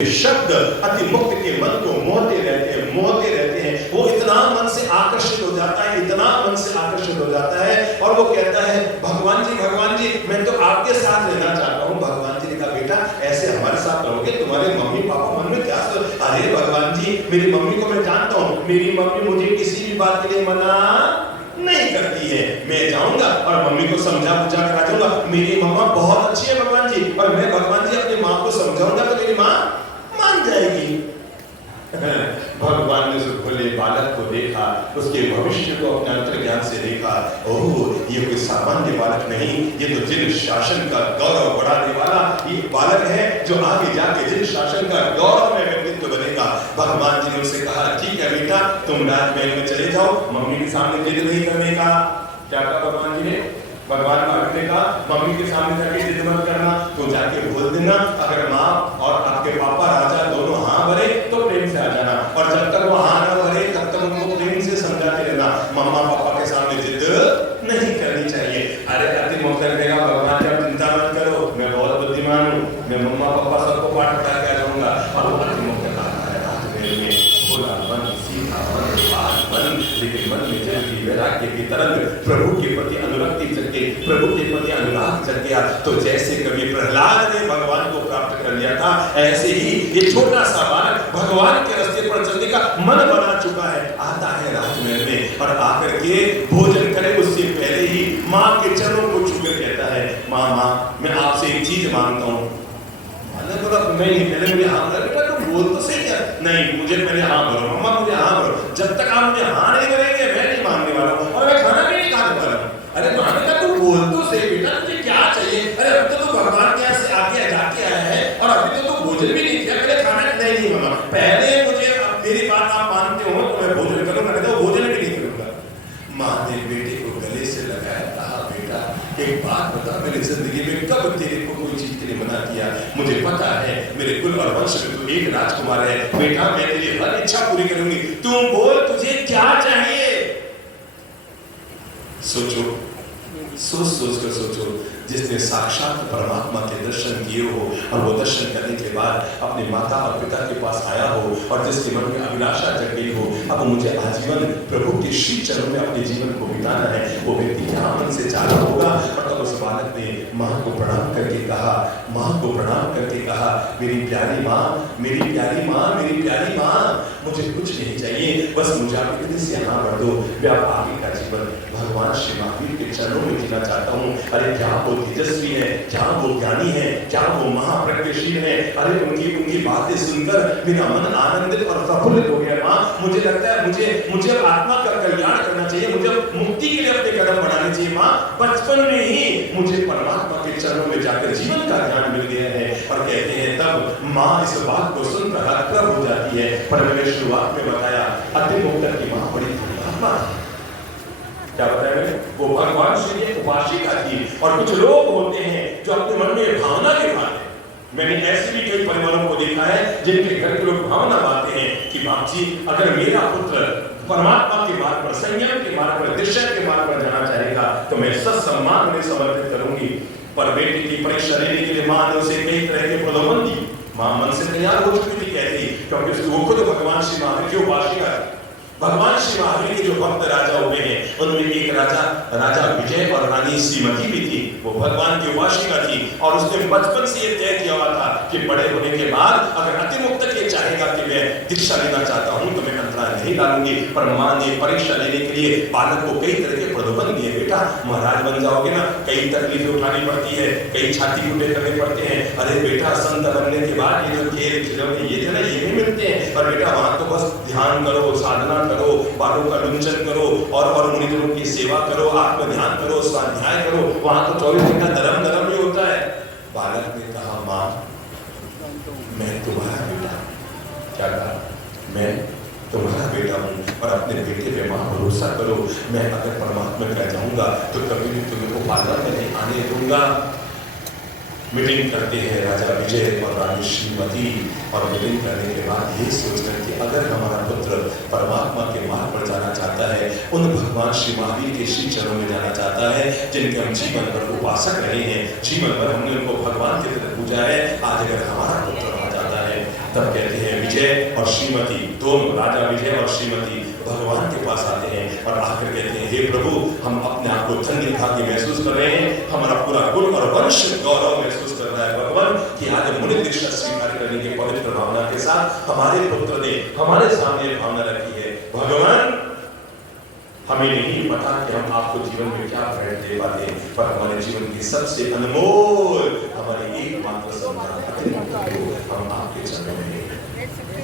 शब्द अति मुक्त के मन को मोहते रहते हैं। वो इतना मन से आकर्षित हो जाता है, इतना मन से आकर्षित हो जाता है और वो कहता है भगवान जी मैं तो आपके साथ रहना चाहता हूँ। भगवान जी ने कहा बेटा ऐसे हमारे साथ रहोगे, तुम्हारे मम्मी पापा मन में क्या सोच। अरे भगवान जी मेरी मम्मी को मैं जानता हूँ, मेरी मम्मी मुझे किसी भी बात के लिए मना नहीं करती है। मैं जाऊंगा और मम्मी को समझा बुझा कर आ जाऊंगा। मेरी मम्मा बहुत अच्छी है भगवान जी, और मैं भगवान जी अपनी माँ को समझाऊंगा तो मेरी माँ मान जाएगी। भगवान ने उस भोले बालक को देखा, उसके भविष्य को अपने अंतर्ज्ञान से देखा। ओह ये कोई सामान्य बालक नहीं, ये तो जिन शासन का गौरव बढ़ाने वाला ये बालक है जो आगे जाके जिन शासन का गौरव में व्यक्तित्व बनेगा। भगवान जी ने उससे कहा ठीक है बेटा तुम राजमहल में चले जाओ, मम्मी के सामने जिद नहीं करने का। क्या कहा भगवान जी ने? भगवान बालक ने कहा मम्मी के सामने जाके जिद मत करना, तो जाके बोल देना अगर माँ और आपके पापा राजा दोनों हाँ भरे तो प्रेम से आ जाना, और जब तक वो हाँ ना भरे तब तक उनको प्रेम से समझाते रहना। मम्मा पापा के सामने जिद नहीं करनी चाहिए। अरे अति मुक्त करेगा भगवान जी आप चिंता मत करो, मैं बहुत बुद्धिमान हूँ, मैं मम्मा पापा सबको पाठ पढ़ा के आ जाऊंगा। और वो अति मुक्त भोला मन सीधा मन, लेकिन मन में जल की वैराग्य की तरंग, प्रभु के प्रति अनुरक्ति जगे, प्रभु के प्रति अनुराग जग गया। तो जैसे कभी प्रहलाद ने भगवान को प्राप्त कर लिया था, ऐसे ही ये छोटा सा बालक भगवान के रास्ते पर चलने का मन बना चुका है। आता है राजमहल में और आकर के भोजन करे उससे पहले ही माँ के चरणों को छूकर कहता है माँ मैं आपसे एक चीज मांगता हूँ। नहीं पहले मुझे हाँ बोला। बेटा तुम बोल तो सही क्या? नहीं मुझे पहले हाँ बोलो मम्मा, मुझे हाँ बोलो। जब तक आप मुझे हाँ नहीं करेंगे मैं नहीं मांगने वाला हूँ और मैं खाना भी नहीं खाने वाला हूँ। अरे तो हमें तू बोल तो सही बेटा तुझे क्या चाहिए? अरे अब तो भगवान के यहाँ से आगे जाके आया है और अभी तो भोजन भी नहीं किया, पहले खाना नहीं मम्मा, पहले मुझे मेरी बात आप मानते हो तो मैं भोजन करूंगा, नहीं तो भोजन भी नहीं करूंगा। माँ ने बेटे को गले से लगाया, कहा बेटा एक बात बता, मेरी जिंदगी में कब तेरे को कोई चीज के लिए मना किया? मुझे पता है मेरे कुल और वंश में तू एक राजकुमार है बेटा, मैं तेरी हर इच्छा पूरी करूंगी, तुम बोल तुझे क्या चाहिए? सोचो, सोच कर सोचो, जिसने साक्षात परमात्मा के दर्शन किए हो और वो दर्शन करने के बाद अपने माता और पिता के पास आया हो और जिसके मन में अभिलाषा जग गई हो अब मुझे आजीवन प्रभु के श्री चरणों में अपने जीवन को बिताना है, वो व्यक्ति क्या मन से चाह रहा होगा? और तब उस बालक ने माँ को प्रणाम करके कहा, माँ को प्रणाम करके कहा मेरी प्यारी माँ, मेरी प्यारी माँ, मेरी प्यारी माँ, मुझे कुछ नहीं चाहिए, बस मुझे आप इतने से हाँ भर दो, मैं आप आगे का जीवन भगवान श्री महावीर के चरणों में जीना चाहता हूँ। अरे क्या वो तेजस्वी है, क्या वो ज्ञानी है, क्या वो महाप्रज्ञशील है। अरे उनकी बातें सुनकर मेरा मन आनंदित और प्रफुल्लित हो गया। माँ मुझे लगता है मुझे आत्मा का कल्याण करना चाहिए, मुझे मुक्ति के लिए अपने कदम बढ़ाने चाहिए। माँ बचपन में ही मुझे परमात्मा के चरणों में जाकर जीवन का ज्ञान मिल गया है। और कहते हैं तब माँ इस बात को सुनकर हतप्रभ हो जाती है। पर मैंने शुरुआत में बताया अति मुक्त की माँ बड़ी धर्मात्मा, क्या बताया मैंने? वो भगवान श्री की उपासिका थी। और कुछ लोग होते हैं जो अपने मन में भावना के बात है। मैंने ऐसे भी कई परिवारों को देखा है जिनके घर के लोग भावना बातें हैं कि बाप जी अगर मेरा पुत्र परमात्मा के मार्ग पर, संयम के मार्ग पर, दृश्य के मार्ग पर जाना चाहेगा तो मैं सत्सम्मान में समर्पित करूंगी। पर बेटी की परीक्षा लेने के लिए माँ ने उसे कई तरह के प्रलोभन दी। माँ मन से तैयार हो चुकी थी कहती, क्योंकि वो खुद भगवान श्री महावीर की उपासिका थी। भगवान श्री महावीर के जो भक्त राजा हुए हैं उनमें एक राजा विजय और रानी श्रीमती भी थी। वो भगवान की उपासिका थी और उसने बचपन से ये तय किया हुआ था कि बड़े होने के बाद अगर अति मुक्त के चाहेगा कि मैं दीक्षा लेना चाहता हूं तो मैं अंतराल नहीं डालूंगी। पर माँ ने परीक्षा लेने के लिए बालक को कई तरह के प्रलोभन दिए। बेटा महाराज बन जाओगे ना, कई तकलीफें उठानी पड़ती है, कई छाती कूटे करने पड़ते हैं। अरे बेटा संत बनने के बाद ये जो खेल खिलौने ये जो ना ये भी मिलते हैं, पर बेटा वहां तो बस ध्यान करो, साधना करो, बालों का लुंचन करो और मुनिजनों की सेवा करो, आत्म ध्यान करो, स्वाध्याय करो, वहां तो 24 घंटा धर्म ही होता है। बालक ने कहा माँ मैं तुम्हारा बेटा, क्या कहा? मैं तुम्हारा बेटा हूँ और अपने बेटे पे माँ भरोसा करो, मैं अगर परमात्मा कह जाऊंगा तो कभी भी तुम्हें को पालना में नहीं आने दूंगा। मीटिंग करते हैं राजा विजय और रानी श्रीमती और मीटिंग करने के बाद ये सोचकर कि अगर हमारा पुत्र परमात्मा के मार्ग पर जाना चाहता है, उन भगवान श्री महावीर के श्री चरणों में जाना चाहता है जिनके हम जीवन भर उपासक रहे हैं, जीवन भर हमने उनको भगवान की तरह पूजा है, आज अगर हमारा पुत्र वहां जाता है तब कहते हैं विजय और श्रीमती, दोनों राजा विजय और श्रीमती भगवान के पास आते हैं और आकर कहते हैं हे प्रभु, हम अपने आप को धन्य भाग्य महसूस कर रहे हैं, हमारा पूरा कुल और वंश गौरव महसूस कर रहा है भगवान कि आज मुनि दीक्षा स्वीकार करने की पवित्र भावना के साथ हमारे पुत्र ने हमारे सामने भावना रखी है। भगवान, हमें नहीं पता कि हम आपको जीवन में क्या भेंट दे पाते, पर हमारे जीवन की सबसे अनमोल हमारी एकमात्र संतान हम आपके चरणों में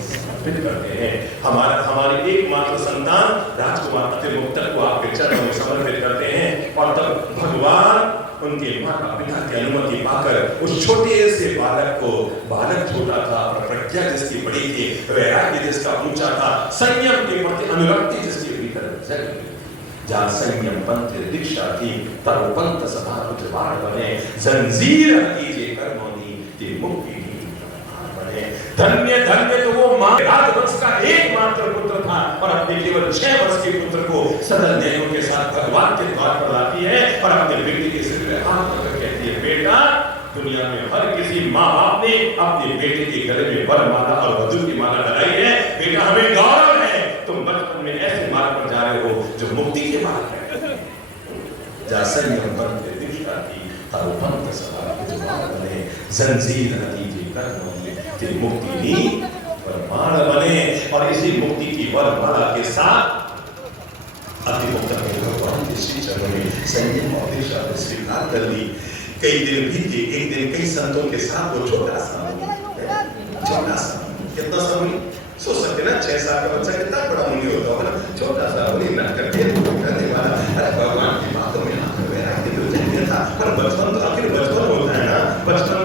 समर्पित करते हैं। हमारी एकमात्र संतान राजकुमार अतिमुक्तक को आपके चरणों में समर्पित करते हैं और तब भगवान उनके माता पिता की अनुमति पाकर उस छोटे से बालक को, बालक छोटा था पर प्रज्ञा जिसकी बड़ी थी, वैराग्य जिसका ऊंचा था, संयम के प्रति अनुरक्ति जिसके भीतर जगी, जहाँ संयम पंथ दीक्षा थी तब पंथ सदा उजवाड़ बने, जंजीर कीजिए कर्मोनी की मुक्ति बने। धन्य धन्य तो वो मां राजवंश का एकमात्र पुत्र था और अपने केवल 6 वर्ष के पुत्र को सदन न्यायों के साथ भगवान के द्वार पर लाती है और अपने बेटे के सिर पे हाथ रखकर कहती है बेटा, दुनिया में हर किसी माँ बाप ने अपने बेटे के गले में वरमाला और वधू की माला लगाई है। बेटा, हमें गौरव है तुम बचपन में ऐसे मार्ग पर जा रहे हो जो मुक्ति के मार्ग है। जहाँ संयम पंथ दीक्षा थी तब पंथ सदा उजवाड़ बने, जंजीर कीजिए कर्मोनी की मुक्ति नी वरमाला बने। और इसी मुक्ति की वरमाला के साथ अतिमुक्तक ने भगवान के श्री चरणों में संयम और दीक्षा को स्वीकार कर ली। कई दिन बीते, एक दिन कई संतों के साथ वो छोटा सा कितना सा मुनि, सोच सकते ना 6 साल का बच्चा कितना बड़ा मुनि होता होगा ना, छोटा सा मुनि ना करके करने वाला। अरे भगवान की बातों में आकर वैराग्य तो चाहिए था, पर बचपन तो आखिर बचपन होता है ना, बचपन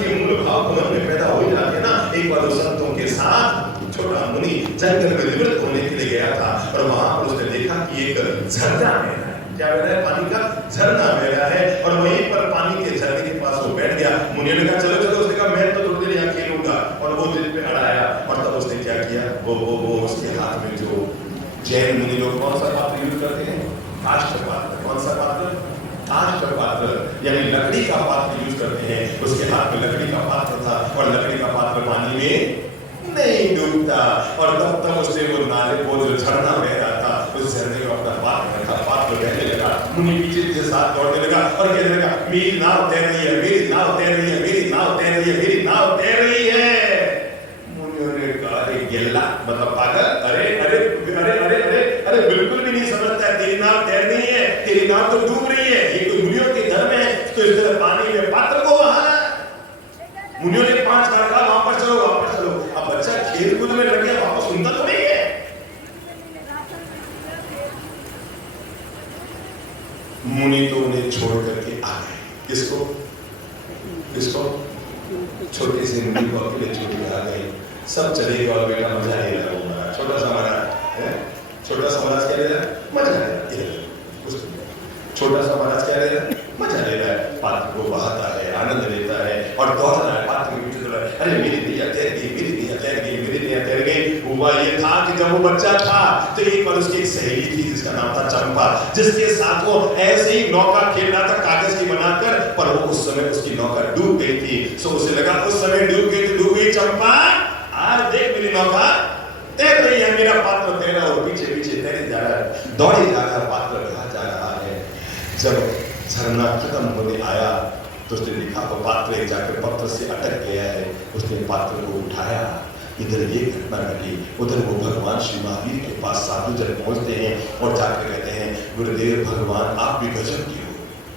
के मूल भाव मन में पैदा हो जाते हैं ना। एक बार उस संतों के साथ छोटा मुनि जंगल में निवृत्त होने के लिए गया था और वहां पर उसने देखा कि एक झरना है, क्या बह रहा है, पानी का झरना बह रहा है और वहीं पर पानी के झरने के पास वो बैठ गया। मुनि ने कहा चलो चलो, उसने कहा मैं तो थोड़ी देर यहाँ खेलूंगा और वो दिल पे अड़ाया और तब उसने क्या किया, वो उसके हाथ में जो जैन मुनि लोग कौन सा पात्र यूज करते हैं, काष्ठ पात्र। कौन सा पात्र, काष्ठ पात्र, यानी लकड़ी का पात्र यूज करते हैं। उसके हाथ में लकड़ी का पात्र था और लकड़ी का पात्र पानी में नहीं डूबता और तब उसने वो नाले वो जो झरना बह रहा था उस झरने में अपना पात्र बहने लगा। मुनि पीछे के साथ दौड़ने लगा और कहने लगा मेरी नाव तैर रही है, मेरी नाव तैर रही है, मेरी नाव तैर रही है, मेरी नाव तैर रही है। मुनियों ने कहा अरे गिल्ला, मतलब पागल, अरे अरे अरे अरे अरे अरे बिल्कुल भी नहीं समझता, तेरी नाव तैर रही है, तेरी नाव तो डूब रही है। ये तो मुनियों के धर्म है, तो इस तरह पानी में पात्र को बहाना। मुनियों ने 5 बार कहा वापस चलो वापस चलो। अब बच्चा खेल कूद में लग गया, वापस सुनता तो नहीं है। मुनि तो उन्हें छोड़ करके आ गए। किसको, छोटे से मुनि को अकेले छोड़ के आ गए। सब चले गए और बेटा मजा ले रहा है, छोटा सा महाराज क्या ले रहा है, मजा ले रहा है। छोटा सा महाराज क्या ले रहा है, मजा ले रहा है, पात्र को बहाता है, आनंद लेता है और दौड़ रहा है पात्र के पीछे। अरे मेरी नैया तैर गई, मेरी नैया तैर गई, मेरी नैया तैर गई। हुआ ये था कि जब वो बच्चा था तो एक बार उसकी एक सहेली थी जिसका नाम था चंपा, जिसके साथ वो ऐसे ही नौका खेल रहा था कागज की बनाकर, पर वो उस समय उसकी नौका डूब गई थी। सो उसे लगा उस समय डूब गई चंपा, आज देख मेरी नौका तैर रही है, मेरा पात्र तैरा और पीछे पीछे तैरे जा रहा है, दौड़े जा रहा है, पात्र कहाँ जा रहा है। जब झरना खत्म होने आया तो उसने देखा वो पात्र जाकर पत्थर से अटक गया है। उसने पात्र को उठाया, इधर ये घटना घटी, उधर वो भगवान श्री महावीर के पास साधु जन पहुंचते हैं और जाकर कहते हैं गुरुदेव भगवान आप भी गजब की हो।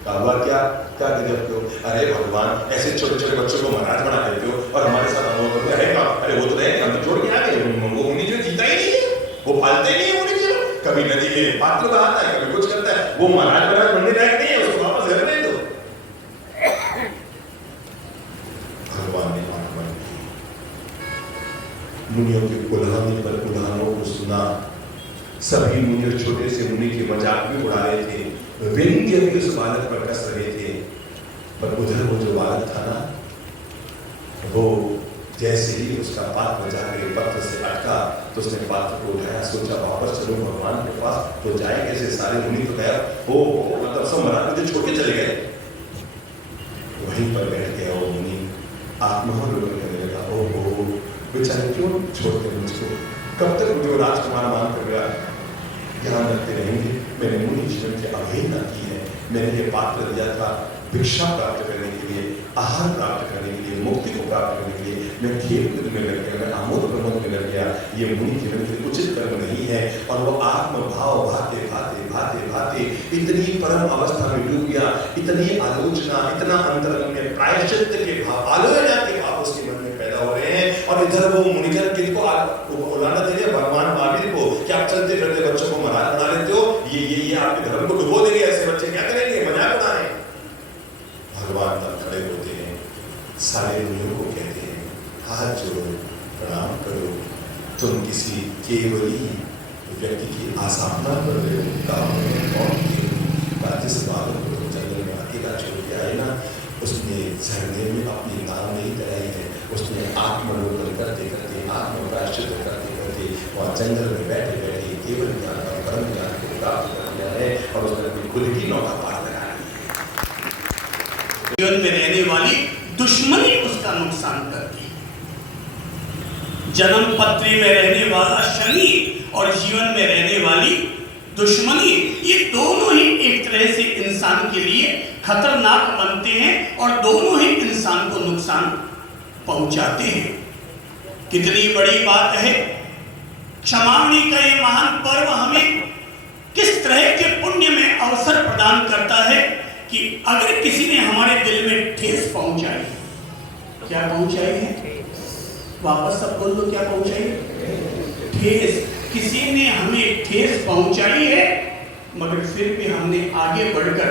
कहा क्या क्या गजब की हो? अरे भगवान ऐसे छोटे छोटे बच्चों को महाराज बना देते हो और हमारे साथ अनुभव करते रहेगा। अरे वो तो रहे, हम तो छोड़ के आ गए, वो उन्हीं जो जीता ही नहीं है, वो पालते ही नहीं है उन्हीं जो, कभी नदी में पात्र बहाता है, कभी कुछ करता है, वो महाराज बनने लायक नहीं है, उसको वापस घर में दो। भगवान ने आगमन की, मुनियों के उल्हाने पर उल्हानों को सुना। सभी मुनि छोटे से मुनि के मजाक भी उड़ा रहे थे, व्यंग्य भी उस बालक पर कस रहे थे। पर उधर वो जो बालक था ना, वो जैसे ही उसका पात्र जाके पत्थर से अटका तो उसने पात्र को उठाया, सोचा वापस चलो भगवान के पास, तो जाए कैसे, सारे मुनि तो गया हो, मतलब सब मरा मुझे छोड़ के चले गए। वहीं पर बैठ गया वो मुनि, आत्महत्या करने लगा। ओहो पात्र दिया था भिक्षा प्राप्त करने के लिए, आहार प्राप्त करने के लिए, मुक्ति को प्राप्त करने के लिए। मैं खेल कूद में लग गया, मैं आमोद प्रमोद में लग गया। ये मुनि जीवन के लिए उचित कर्म नहीं है। और वो आत्म भाव भाते भाते भाते भाते इतनी परम अवस्था में डूब गया, इतनी आलोचना, इतना अंतरंग में प्रायश्चित के भाव, आलोचना के भाव उसके मन में पैदा हो रहे हैं। और इधर वो मुनिजन किनको उलाना दे रहे भगवान महावीर को कि आप चलते फिरते बच्चों को महाराज बना लेते हो, ये आपके धर्म को डुबो देंगे, ऐसे बच्चे क्या करेंगे, मजाक उड़ा रहे हैं। भगवान तब खड़े होते हैं, सारे मुनियों को कहते हैं हाथ जोड़ो, प्रणाम करो, तुम किसी केवली व्यक्ति की आसाधना कर रहे हो। गाँव में और जिस बालक को तुम जंगल में अकेला छोड़ के आए ना, उसने झरने में अपनी नाव नहीं तैराई है, उसने आत्मलोकन करते करते, आत्म प्रायश्चित करते करते वहाँ जंगल में बैठे बैठे केवल ज्ञान का परम ज्ञान को प्राप्त कर लिया है और उसने अपनी खुद की नौका पार लगा ली। जीवन में रहने वाली दुश्मनी उसका नुकसान करती है। जन्म पत्री में रहने वाला शनि और जीवन में रहने वाली दुश्मनी, ये दोनों ही एक तरह से इंसान के लिए खतरनाक बनते हैं और दोनों ही इंसान को नुकसान पहुंचाते हैं। कितनी बड़ी बात है, क्षमावनी का ये महान पर्व हमें किस तरह के पुण्य में अवसर प्रदान करता है कि अगर किसी ने हमारे दिल में ठेस पहुंचाई, क्या पहुंचाई है, वापस सब बोल दो, क्या पहुंचाई है, ठेस। किसी ने हमें ठेस पहुंचाई है, मगर फिर भी हमने आगे बढ़कर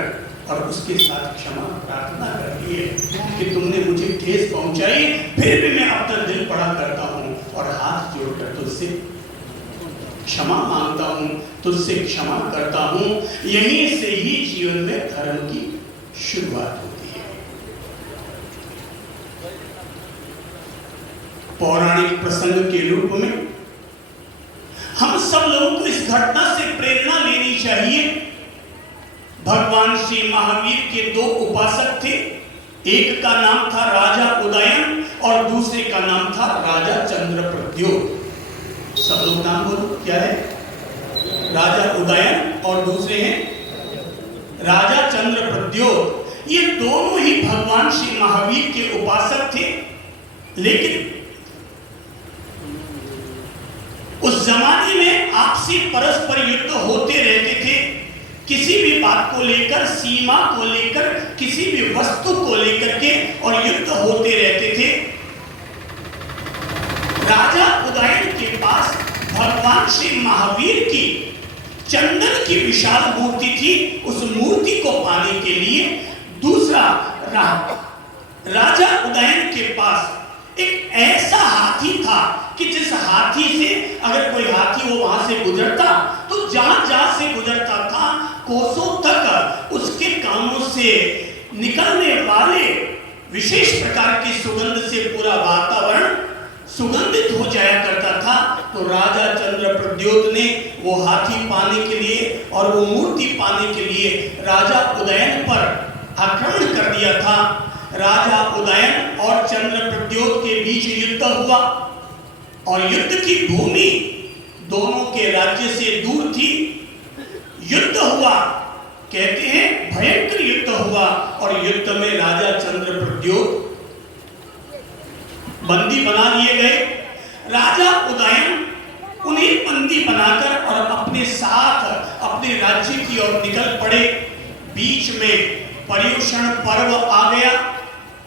और उसके साथ क्षमा प्रार्थना कर दी है कि तुमने मुझे ठेस पहुंचाई, फिर भी मैं अपना दिल बड़ा करता हूं और हाथ जोड़कर तुझसे क्षमा मांगता हूं, तुझसे क्षमा करता हूं। यहीं से ही जीवन में धर्म की शुरुआत होती है। पौराणिक प्रसंग के रूप में हम सब लोगों को इस घटना से प्रेरणा लेनी चाहिए। भगवान श्री महावीर के दो उपासक थे, एक का नाम था राजा उदयन और दूसरे का नाम था राजा चंद्रप्रद्योत। सब लोग नाम बोलो, क्या है, राजा उदयन और दूसरे हैं राजा चंद्रप्रद्योत। ये दोनों ही भगवान श्री महावीर के उपासक थे। लेकिन उस जमाने में आपसी परस्पर युद्ध होते रहते थे, किसी भी बात को लेकर, सीमा को लेकर, किसी भी वस्तु को लेकर के, और युद्ध होते रहते थे। राजा उदयन के पास भगवान श्री महावीर की चंदन की विशाल मूर्ति थी। उस मूर्ति को पाने के लिए दूसरा राजा उदयन के पास एक ऐसा हाथी था कि जिस हाथी से अगर कोई हाथी वो वहां से गुजरता तो जहां जहां से गुजरता था कोसों तक उसके कानों से निकलने वाले विशेष प्रकार की सुगंध से पूरा वातावरण सुगंधित हो जाया करता था। तो राजा चंद्रप्रद्योत ने वो हाथी पाने के लिए और वो मूर्ति पाने के लिए राजा उदयन पर आक्रमण कर दिया था। राजा उदयन और चंद्रप्रद्योत के बीच युद्ध हुआ और युद्ध की भूमि दोनों के राज्य से दूर थी। युद्ध हुआ, कहते हैं भयंकर युद्ध हुआ, और युद्ध में राजा चंद्रप्रद्योत बंदी बना लिए गए। राजा उदयन उन्हें बंदी बनाकर और अपने साथ अपने राज्य की ओर निकल पड़े। बीच में पर्युषण पर्व आ गया।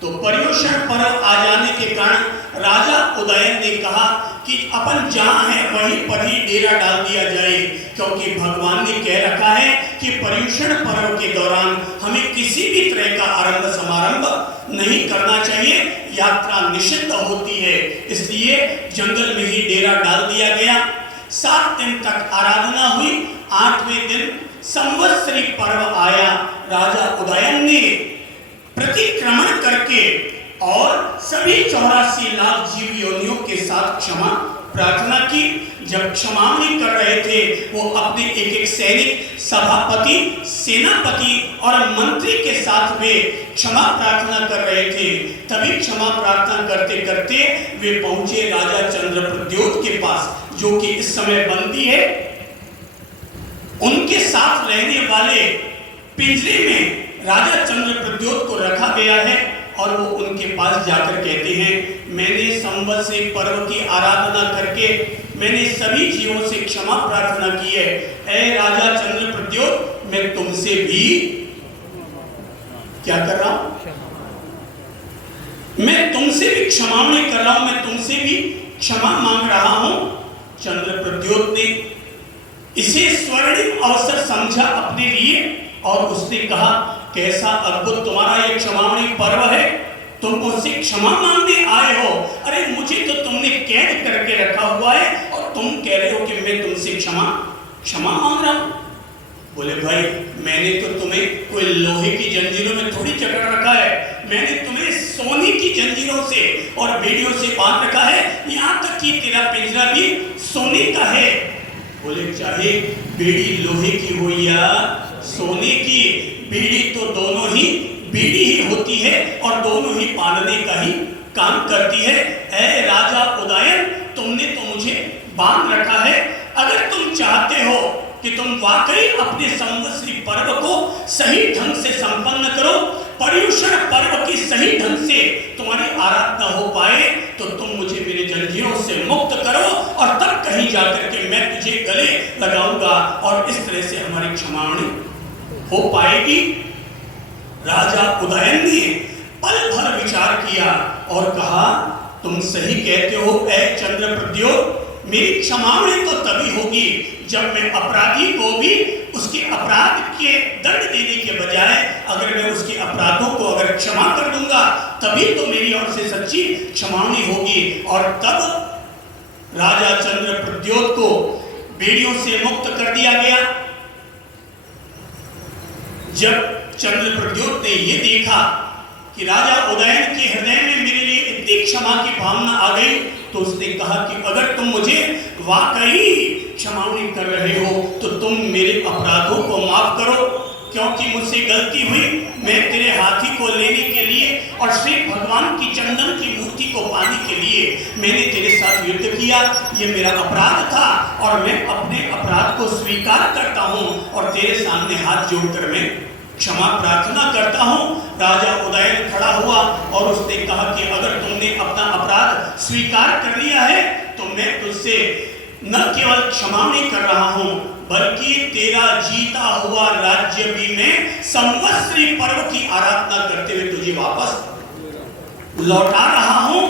तो पर्युषण पर्व आ जाने के कारण राजा उदयन ने कहा कि अपन जहां है वहीं पर ही डेरा डाल दिया जाए, क्योंकि भगवान ने कह रखा है कि पर्युषण पर्व के दौरान हमें किसी भी तरह का आरंभ समारंभ नहीं करना चाहिए, यात्रा निषिद्ध होती है। इसलिए जंगल में ही डेरा डाल दिया गया। 7 दिन तक आराधना हुई। 8वें दिन संवत्सरी पर्व आया। राजा उदयन ने प्रतिक्रमण करके और सभी 84 लाख जीव योनियों के साथ क्षमा प्रार्थना की। जब क्षमावनी कर रहे थे वो अपने एक एक सैनिक, सभापति, सेनापति और मंत्री के साथ वे क्षमा प्रार्थना कर रहे थे। तभी क्षमा प्रार्थना करते करते वे पहुंचे राजा चंद्रप्रद्योत के पास, जो कि इस समय बंदी है। उनके साथ रहने वाले पिंजरे में राजा चंद्रप्रद्योत को रखा गया है और वो उनके पास जाकर कहते हैं, मैंने संवत्सरी पर्व की आराधना करके मैंने सभी जीवों से क्षमा प्रार्थना की है। ऐ राजा चंद्रप्रद्योत, मैं तुमसे भी क्या कर रहा हूं? मैं तुमसे भी क्षमावणी कर रहा हूं, मैं तुमसे भी क्षमा मांग रहा हूं। चंद्रप्रद्योत ने इसे स्वर्णिम अवसर समझा अपने लिए और उसने कहा, कैसा अद्भुत तुम्हारा ये क्षमावणी पर्व है, तुम मुझसे क्षमा मांगने आए हो। अरे मुझे तो तुमने कैद करके रखा हुआ है और तुम कह रहे हो कि मैं तुमसे क्षमा मांग रहा हूं। बोले भाई, मैंने तो तुम्हें कोई लोहे की जंजीरों में थोड़ी जकड़ रखा है, मैंने तुम्हें सोने की जंजीरों से और बेड़ियों से बांध रखा है, यहां तक कि तेरा पिंजरा भी सोने का है। बोले चाहे बेड़ी लोहे की हो या सोने की, बीड़ी तो दोनों ही बीड़ी ही होती है और दोनों ही पालने का ही काम करती है। ऐ राजा उदयन, तुमने तो मुझे बांध रखा है। अगर तुम चाहते हो कि तुम वाकई अपने संवत्सरी पर्व को सही ढंग से संपन्न करो, पर्युषण पर्व की सही ढंग से तुम्हारी आराधना हो पाए, तो तुम मुझे मेरे जंजीरों से मुक्त करो और तब कहीं जाकर के मैं तुझे गले लगाऊंगा और इस तरह से हमारी क्षमावणी हो पाएगी। राजा उदयन ने पल भर विचार किया और कहा, तुम सही कहते हो ऐ चंद्रप्रद्योत, मेरी क्षमावणी तो तभी होगी जब मैं अपराधी को भी उसके अपराध के दंड देने के बजाय अगर मैं उसके अपराधों को अगर क्षमा कर दूंगा, तभी तो मेरी ओर से सच्ची क्षमावणी होगी। और तब राजा चंद्रप्रद्योत को बेड़ियों से मुक्त कर दिया गया। जब चंद्रप्रद्योत ने यह देखा कि राजा उदयन के हृदय में मेरे लिए इतनी क्षमा की भावना आ गई, तो उसने कहा कि अगर तुम मुझे वाकई क्षमावणी कर रहे हो तो तुम मेरे अपराधों को माफ करो, क्योंकि मुझसे गलती हुई। मैं तेरे हाथी को लेने के लिए और श्री भगवान की चंदन की मूर्ति को पाने के लिए मैंने तेरे साथ युद्ध किया, ये मेरा अपराध था और मैं अपने अपराध को स्वीकार करता हूँ और तेरे सामने हाथ जोड़कर मैं क्षमा प्रार्थना करता हूं। राजा उदयन खड़ा हुआ और उसने कहा कि अगर तुमने अपना अपराध स्वीकार कर लिया है तो मैं तुझसे न केवल क्षमावणी कर रहा हूं, बल्कि तेरा जीता हुआ राज्य भी मैं संवत्सरी पर्व की आराधना करते हुए तुझे वापस लौटा रहा हूं।